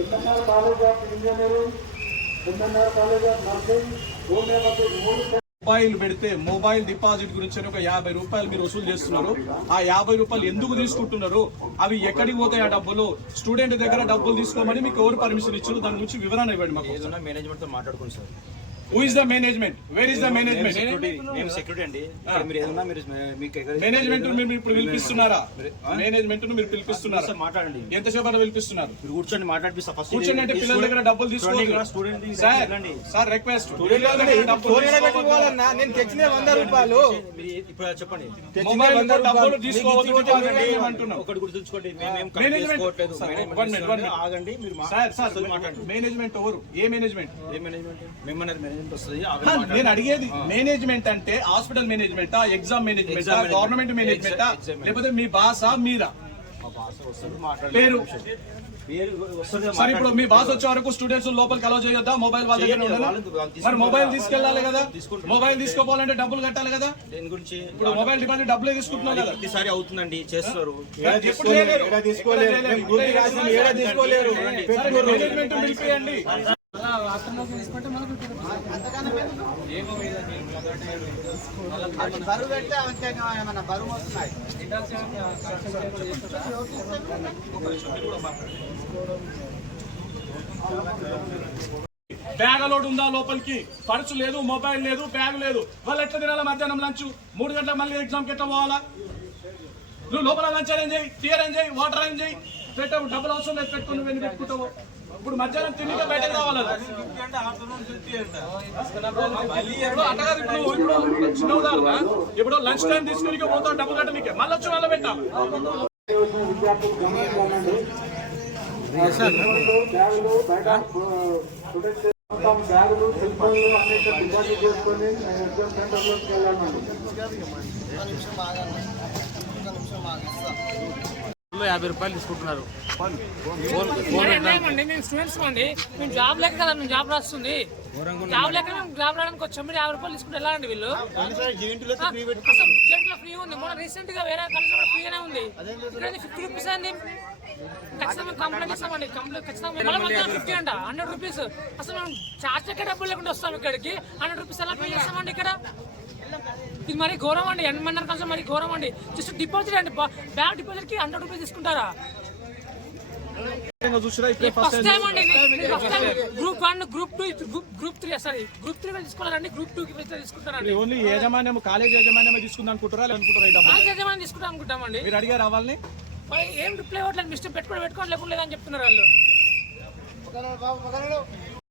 NNR college of engineering NNR college of nursing homeopathy మూడు mobile పెడితే mobile deposit గురించి ఒక యాభై రూపాయలు మీరు వసూలు చేస్తున్నారు. ఆ యాభై రూపాయలు ఎందుకు తీసుకుంటున్నారు? అవి ఎక్కడికి పోతాయి ఆ డబ్బులు? స్టూడెంట్ దగ్గర డబ్బులు తీసుకోమని మీకు ఎవరు పర్మిషన్ ఇచ్చారు? దాని గురించి వివరణ ఇవ్వండి మాకు. ఏదైనా మేనేజ్మెంట్తో మాట్లాడుకోండి sir. Who is the management where is the management security మేము సెక్యూరిటీ అండి. ఇక్కడ మీరు ఏదైనా మీరు మీకు ఎక్కడ- మేనేజ్మెంట్ మీరు ఇప్పుడు పిలిపిస్తున్నారా? మేనేజ్మెంట్ మీరు పిలిపిస్తున్నారా? సార్ మాట్లాడండి. ఎంతసేపు అని పిలిపిస్తున్నారా? మీరు కూర్చొని మాట్లాడిపిస్తా. ఫస్ట్ కూర్చొని అంటే పిల్లల దగ్గర డబ్బులు తీసుకోవద్దు. Student sir sir request. నేను తెచ్చిన వంద రూపాయలు. ఇప్పుడు చెప్పండి. మొబైల్ డబ్బులు తీసుకోవద్దు ఒకటి గుర్తుంచుకోండి one minute. ఆగండి. మీరు సార్ సార్ మేనేజ్మెంట్ ఎవరు? ఏ మేనేజ్మెంట్ ఏ మేనేజ్మెంట్ మిమ్మల్ని మేనేజ్మెంట్ వస్తుంది. నేను అడిగేది మేనేజ్మెంట్ అంటే హాస్పిటల్ మేనేజ్మెంటా ఎగ్జామ్ మేనేజ్మెంటా. గవర్నమెంట్ మేనేజ్మెంటా లేకపోతే మీ బాసా మీరా? మా బాస్ వస్తుంది మాట్లాడండి పేరు? పేరు వస్తుంది సరే ఇప్పుడు మీ బాస్ వచ్చే వరకు స్టూడెంట్స్ లోపలికి అలో చేయొద్దా? మొబైల్ వాళ్ళ దగ్గర మరి మొబైల్ తీసుకెళ్ళాలి కదా. మొబైల్ తీసుకోవాలంటే డబ్బులు కట్టాలి కదా? దేని గురించి? ఇప్పుడు మొబైల్ డిపాజిట్ డబ్బులే తీసుకుంటున్నావు కదా? ప్రతిసారి అవుతుందండి చేయలేరు? బరువు పెడితే ఏమన్నా బరువు వస్తున్నాయి. బ్యాగ్ అలోడ్ ఉందా లోపలికి? పర్సు లేదు మొబైల్ లేదు బ్యాగ్ లేదు. వాళ్ళు ఎట్లా తినాలి మధ్యాహ్నం లంచ్? మూడు గంటల మళ్ళీ ఎగ్జామ్కి ఎట్లా పోవాలా? నువ్వు లోపల లంచ్ అరేంజ్ చేయి టీ అరేంజ్ చేయి వాటర్ అరేంజ్ చేయి. పెట్టవు డబ్బులు అవసరం లేదు పెట్టుకుని ఎన్ని పెట్టుకుంటావు? ఇప్పుడు మధ్యాహ్నం తిండిగా బయటకు రావాలి. ఇప్పుడు చిన్న ఉదాహరణ. ఇప్పుడు లంచ్ టైం తీసుకుని పోతాం డబ్బు కట్టనీకే మళ్ళీ వచ్చి మళ్ళీ పెట్టాలి బ్యాగులు సెల్ ఫోన్లు డిపాజిట్ చేసుకొని ఎగ్జామ్ సెంటర్లోకి యాభై రూపాయలు తీసుకుంటున్నారు. మేము స్టూడెంట్స్ అండి. మేము జాబ్ లేక కదా మేము జాబ్ రాస్తుంది. జాబ్ లేక మేము జాబ్ రావడానికి వచ్చాము మీరు యాభై రూపాయలు తీసుకుంటే ఎలా అండి వీళ్ళు? అసలు ఫ్రీ ఉంది. మొన్న రీసెంట్గా వేరే కలిసి కూడా ఫ్రీగానే ఉంది. ఫిఫ్టీ రూపీస్ అండి. ఖచ్చితంగా కంప్లైంట్ ఇస్తామండి కంప్లైంట్ ఖచ్చితంగా ఫిఫ్టీ అంట. హండ్రెడ్ రూపీస్ అసలు మేము చార్జ్ ఎక్కడ డబ్బులు లేకుండా వస్తాం ఇక్కడికి. హండ్రెడ్ రూపీస్ ఎలా పే చేస్తామండి ఇక్కడ. ఇది మరి ఘోరం అండి. ఎన్మన్నర కలిసి మరి ఘోరం అండి. జస్ట్ డిపాజిట్ అండి. బ్యాంక్ డిపాజిట్కి హండ్రెడ్ రూపీస్ తీసుకుంటారా? ఫస్ట్ టైం అండి. Group one group two group group three sorry group three తీసుకోవాలండి గ్రూప్ టూ కి తీసుకుంటారండి. ఓన్లీ యాజమాన్యం కాలేజ్ యాజమాన్యమే తీసుకుందాం అనుకుంటారా అనుకుంటారా కాలేజ్ యజమాని తీసుకుంటాం అనుకుంటామండి. మీరు అడిగారు మరి ఏం రిప్లై అవ్వట్లేదు మిస్టేక్ పెట్టుకోండి పెట్టుకోండి లేకుండా లేదని చెప్తున్నారు వాళ్ళు.